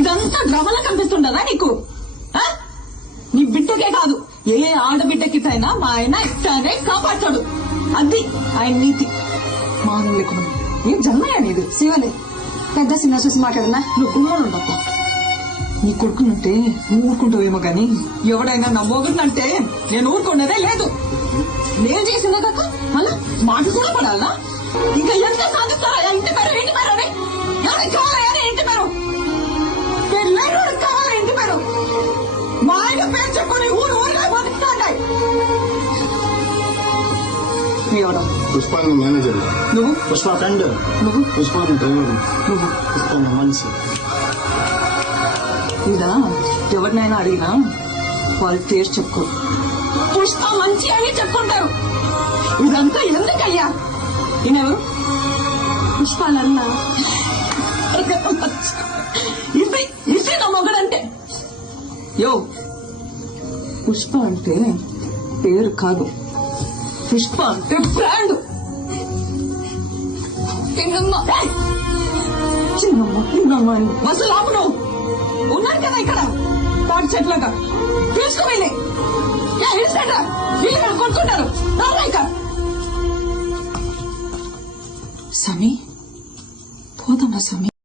ఇదంతా డ్రామాలా కనిపిస్తుండదా నీకు? నీ బిడ్డకే కాదు, ఏ ఆడబిడ్డకిటైనా మా ఆయన ఇట్లానే కాపాడతాడు. అది ఆయన నీతి. మానం లేకుండా ఏం జన్మయ్యా నీది? శివలే పెద్ద సినిమా చూసి మాట్లాడనా? నువ్వు ఉండప్ప. నీ కొడుకునంటే నువ్వు ఊరుకుంటావేమో గాని ఎవడైనా నా మొగుడినంటే నేను ఊరుకున్నదే లేదు. నేను చేసిన కాక మళ్ళా మాట కూడా పడాలనా? ఇంకా ఎంత సాధిస్తారా? ఇంటి పేరు ఇంటి పేరు అని ఎవరికి కావాలని ఇంటి పేరు పెళ్ళైనోడికి కావాలి. ఇంటి పేరు మా ఆయన పేరు చెప్పుకొని ఊరు ఊరిగా బతుకుతాయి. ఎవరు? పుష్ప మేనేజర్. నువ్వు? పుష్ప ఫ్రెండ్. నువ్వు? పుష్ప డ్రైవర్. నువ్వు? పుష్ప మనిషి. ఇదా ఎవరినైనా అడిగినా వాళ్ళు పేరు చెప్పుకో, పుష్ప మంచి అని చెప్పుకుంటారు. ఇదంతా ఎందుకయ్యా? ఈయనెవరు? పుష్పాలన్నా ఇది ఇది నా మొగడంటే. యో, పుష్ప అంటే పేరు కాదు, పుష్ప అంటే బ్రాండ్. చిన్నమ్మ అసలు ఆపు. నువ్వు ఉన్నారు కదా ఇక్కడ తాటి చెట్లగా తీసుకువెళ్ళి కొనుక్కుంటారు. సమీ పోదామా సమీ?